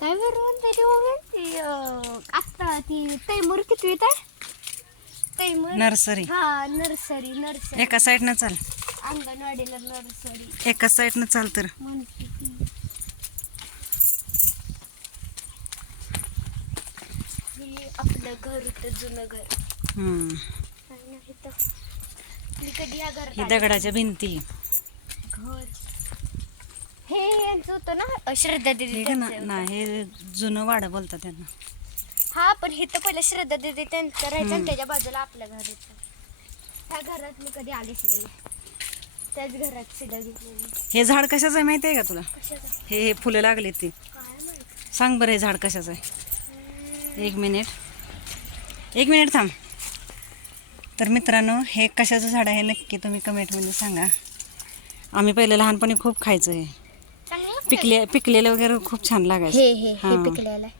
काय बरं ती मम्मी ती तैमूर कितवीत आहे? तैमूर? नर्सरी. हा नर्सरी नर्सरी. एका साईडनं चाल. अंगणवाडीला नर्सरी. एका साईडनं चाल तर. म्हणते ती. हे आपलं घर होतं जुनं घर. हम्म. आणि ना इथं मी कधी या घरात ही आले? दगडाच्या भिंती. घर. हे यांचं होतं ना श्रद्धा हे दिदी का ना त्यांचं. हे जुनं वाडं बोलतात त्यांना. हा पण हे तर पहिलं श्रद्धा दिदी त्यांचं राहायचं. आणि त्याच्या बाजूला आपलं घर होतं. त्या घरात मी कधी आलीच नाही. त्याच घरात घेतलेली हे झाड कशाचं आहे माहिती आहे का तुला? कशाचं? हे हे फुलं लागले ते. काय माहीत? सांग बरं हे झाड कशाचं आहे. एक मिनिट. एक मिनिट थांब. तर मित्रांनो हे कशाचं झाड आहे नक्की तुम्ही कमेंटमध्ये सांगा. आम्ही पहिले लहानपणी खूप खायचं हे. पिकले पिकलेलं वगैरे खूप छान लागायचं. हे हे हे हां. पिकलेलं आहे.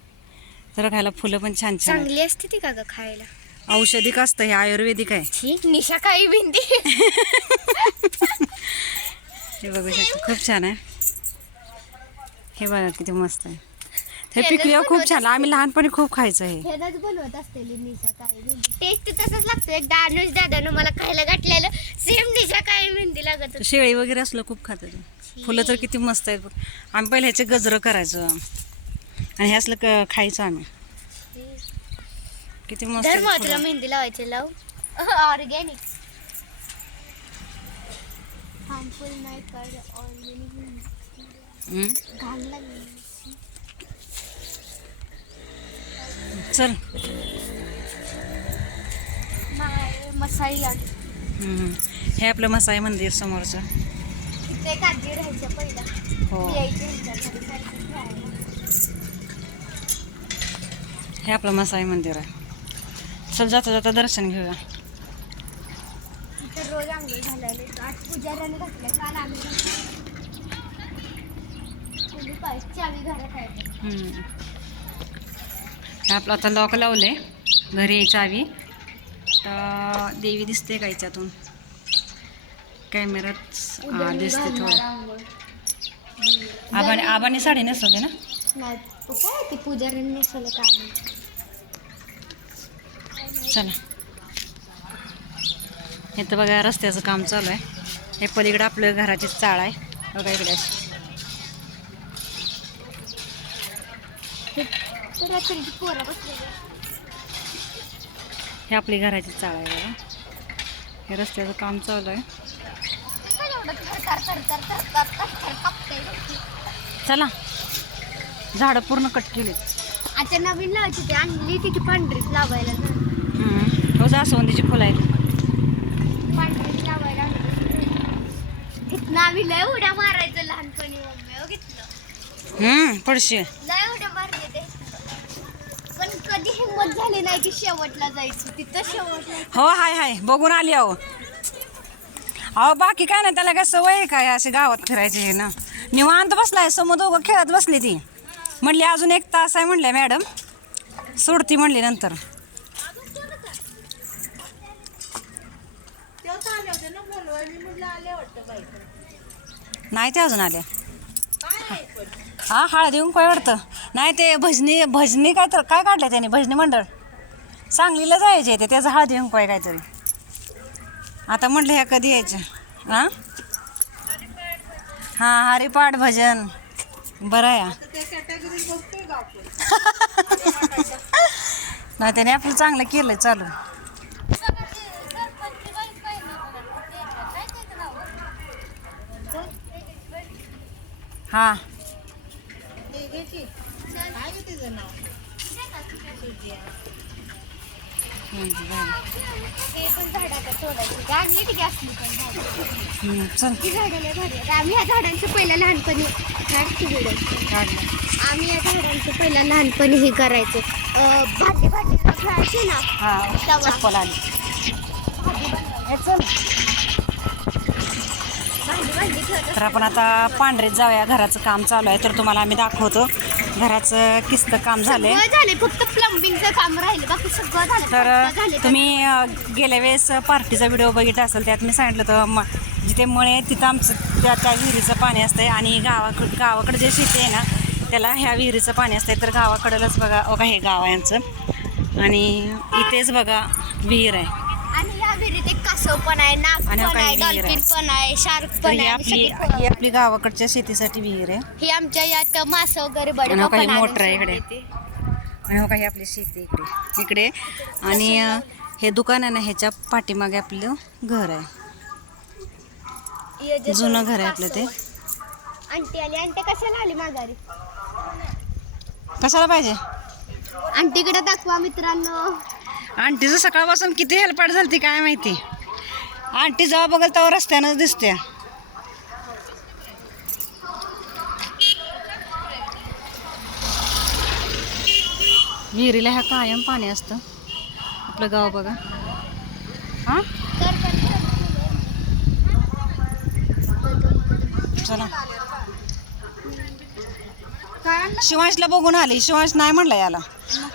जरा खायला फुलं पण छान छान आहेत. चांगली असते ती का ग खायला? औषधिक असतं हे? आयुर्वेदिक आहे. छी निशा काही भिंती हे बघू शकता खूप छान आहे. हे बघा किती मस्त आहे. हे पिकल्यावर खूप छान. आम्ही लहानपणी खूप खायचं हे. बनवत निशा टेस्ट तसंच लागतं. एकदा अनुज दादानं मला खायला घातलेलं. सेम निशा काही भिंती लागत होती. शेळी वगैरे असलं खूप खातात फुलं तर किती मस्त आहेत बघ. आम्ही पहिले ह्याचे गजरं करायचो. आणि हे असलं क खायचं आम्ही. किती मस्त आहेत फुलं. तुला मेहंदी लावायची लाव. ऑर्गॅनिक हार्मफुल नाही कर ऑर्गॅनिक हम्म. घाण लागली. चल मसाई हम्म. हे आपलं मसाई मंदिर समोरचं ते काळजी राहायचं पहिला हो यायचे. हे आपलं मसाई मंदिर आहे चल जाता जाता दर्शन घेऊया इथं रोज आंघोळ घालायला येतो. आज पुजाऱ्याने घातलं काल आम्ही घातलं. कोणी पाय चावी घरात आहे हम्म. हे आपलं आता लॉक लावले घरी यायची चावी तर देवी दिसते का याच्यातून? कॅमेरात हा दिसते थोडं. आबाने आबाने साडी नेसवली ना? तो चला. इथं बघा रस्त्याचं काम चालू आहे. हे पलीकडे आपलं घराची चाळ आहे. बघा इकडे पोरं बसलेली हे आपली घराची चाळ आहे बघा. हे रस्त्याचं काम चालू आहे. काय एवढं कापतंय? चला. झाडं पूर्ण कट केली आता नवीन लावायची ती आणली ती की पांढरीत लावायला ना हो जास्वंदीची फुलं आहेत. पांढरीत लावायला इथनं आम्ही लय उड्या मारायचं लहानपणी मम्मी हो घेतलं. हम्म, पडशे लय उड्या मारले ते पण कधी हिंमत झाली नाही की शेवटला जायची तिथं शेवटला. हो हाय हाय बघून आली अहो. अहो बाकी काय नाही त्याला काय सवय आहे काय अशी गावात फिरायची आहे ना? निवांत बसलाय समोर दोघं खेळत बसली ती. म्हणली अजून एक तास आहे म्हणल्या मॅडम. सोडती म्हणली नंतर. नाही ते अजून आले. हा हळद येऊन काय वाटतं नाही ते भजनी भजनी काय तर काय काढलं त्याने? भजनी मंडळ. सांगलीला जायचे ते त्याचं हळदी येऊन काय काहीतरी. आता म्हटलं ह्या कधी यायचं? हां हां हरिपाठ भजन. बरं आहे हा. नाही त्याने आपलं चांगलं केलं चालू. हां. ते पण झाडाला तोडायची. आणली ती असली पण झाडं. हम्म, चल. ती झाडं. लय भारी आहेत. आम्ही या झाडांचं पहिलं लहानपणी काढलं. आम्ही या झाडांचं पहिलं लहानपणी हे करायचो. अं, भाटीला खेळायची ना? हां चप्पल आली. हे चल. तर आपण आता पांढरीत जाऊया. घराचं काम चालू आहे. तर तुम्हाला आम्ही दाखवतो. घराचं किस्त काम झालंय. झाले फक्त प्लंबिंगचं काम राहिलं. बाकी सगळं झालं. तर तुम्ही गेल्या वेळेस पार्टीचा व्हिडिओ बघितला असेल त्यात मी सांगितलं होतं म जिथे मळे तिथं आमचं त्या त्या विहिरीचं पाणी असतंय. आणि गावाकडं गावाकडे जे शेती आहे ना त्याला ह्या विहिरीचं पाणी असतं तर गावाकडलंच बघा. बघा हे गाव आहे आमचं. आणि इथेच बघा विहीर आहे. कासव पण आहे नाग आणि पण काही आहे विहीर आहे. डॉल्फिन पण आहे शार्क तर पण ही आहे आपली सगळी. ही आपली गावाकडच्या शेतीसाठी विहीर आहे. ही आमच्या यात मासं वगैरे बडे आणि हो काही मोटर आहे इकडे. आणि हो काही आपली शेती इकडे. इकडे. आणि अं, हे दुकान आहे ना ह्याच्या पाठीमागे आपलं घर आहे. जुनं घर आहे आपलं ते. आंटी आली. आंटी कशाला आली माघारी? कशाला पाहिजे? आंटीकडे दाखवा मित्रांनो. आंटीचं सकाळपासून किती हेलपाट झाली ती काय माहिती? आंटी जेव्हा बघल तेव्हा रस्त्यानंच दिसते विहिरीला ह्या कायम पाणी असतं. आपलं गाव बघा. हां? चला. काय शिवांशला बघून आली. शिवांश नाही म्हणलं याला.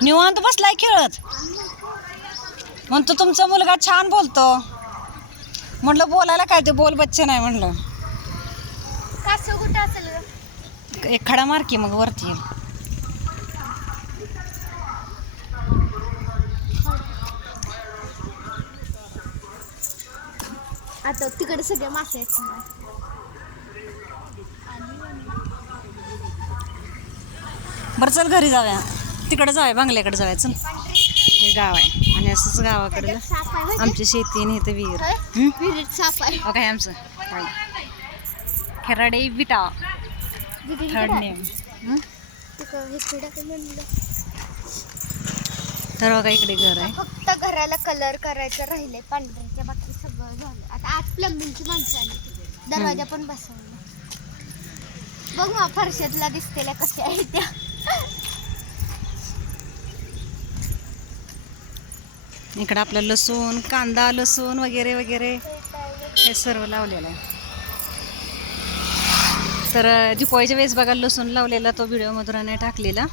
निवांत बसलाय खेळत. म्हणतो तुमचा मुलगा छान बोलतो. म्हणलं बोलायला काय ते बोल बच्चे नाही म्हणलं कासव कुठं असेल गं? एक खडा मार की मग वरती येईल. आता तिकडे सगळे मासे आहेत. बरं चल घरी जाऊया तिकडे जाऊया बंगल्याकडे जाऊया चल हे गाव आहे आणि असंच गावाकडलं? आमची शेती आणि इथं विहीर. साप आहे आमचं. खेराडे विटा. Third name? तर बघा इकडे घर आहे. फक्त घराला कलर करायचं राहिले पांढऱ्याच्या बाकी सगळं झालं. आता आज प्लंबिंगची माणसं आली. दरवाजा पण बसवला. बघ मग फरशातला दिसतेल्या कशा आहेत त्या. इकडं आपलं लसूण कांदा लसूण वगैरे वगैरे हे सर्व लावलेलं आहे. तर अं, दीपावलीच्या वेळेस बघा लसूण लावलेला तो व्हिडिओ मधुराने टाकलेला.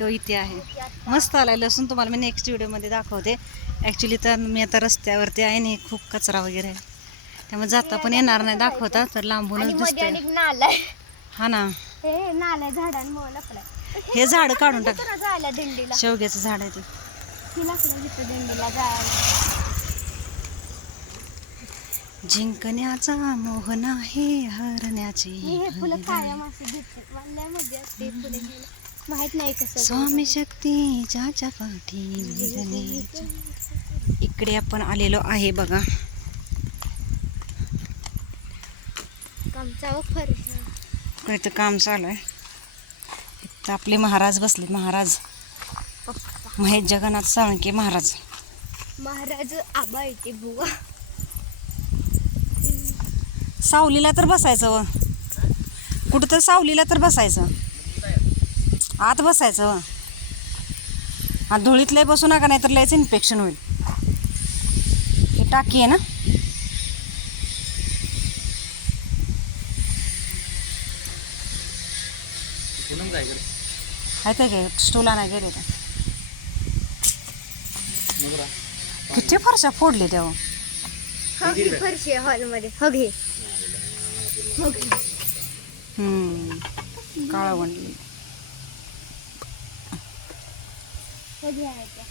तो इथे आहे. मस्त आलाय लसूण. तुम्हाला मी नेक्स्ट व्हिडिओमध्ये दाखवते. ॲक्च्युली तर मी आता रस्त्यावरती आहे आणि खूप कचरा वगैरे आहे. त्यामुळे जाता पण येणार नाही दाखवता तर लांबूनच नालाय. हा ना. हे हे झाड काढून टाक. शेवग्याचं झाड आहे ते. जिंकण्याचा मोह नाही हरण्याची. माहीत नाही कसं स्वामी शक्ती ज्याच्या पाठी. इकडे आपण आलेलो आहे बघा. कामचा काम चालू आहे. आपले महाराज बसले महाराज. महेश जगन्नाथ साळुंके महाराज. महाराज आबा येते बुवा. सावलीला तर बसायचं व. कुठं तर सावलीला तर बसायचं. आत बसायचं व. हा धुळीत लय बसू नका नाही तर लयच इन्फेक्शन होईल. हे टाकी आहे ना? आहे ते काय स्टूल आणाय गेले ते किती फरशा फोडले तेव्हा फरशी हॉलमध्ये घे घे. हम्म काळा वणली घे आहे त्या.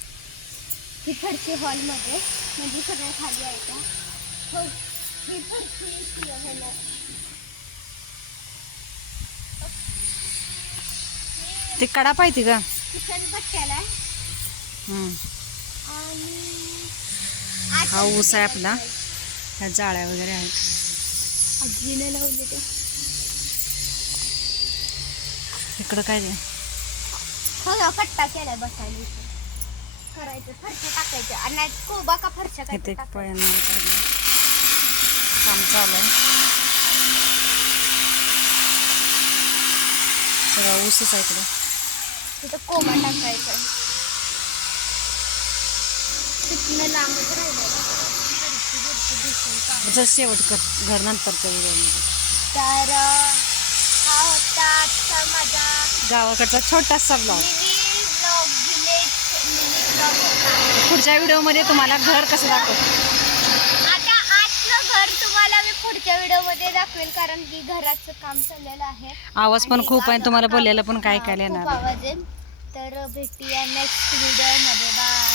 ही फरशी हॉलमध्ये म्हणजे सगळ्या खाली आहे त्या हो ही फरशी ती कडा पाहिजे का किचन पट्ट्याला. हम्म. हा ऊस आहे आपला. ह्या जाळ्या वगैरे आहेत. आजीने लावले ते. इकडं काय ते? हो कट्टा केलाय बसायला करायचं फरशा टाकायचं. आणि कोबा का फरशा इथे एक काढलं काम चालू आहे. सगळा ऊसच आहे इकडे. तिथं कोबा टाकायचा तिथनं लांबच राहिलेलं शेवट कर घर व्हिडिओमध्ये तर हा होता आजचा माझा गावाकडचा छोटासा ब्लॉग पुढच्या व्हिडिओमध्ये तुम्हाला घर कसं दाखवतो? आता आजचं घर तुम्हाला मी पुढच्या व्हिडिओमध्ये दाखवेल कारण की घराचं काम चाललेलं आहे. आवाज पण खूप आहे तुम्हाला बोलायला पण काय काय येणार आवाज आहे. तर भेटूया नेक्स्ट व्हिडिओमध्ये बाय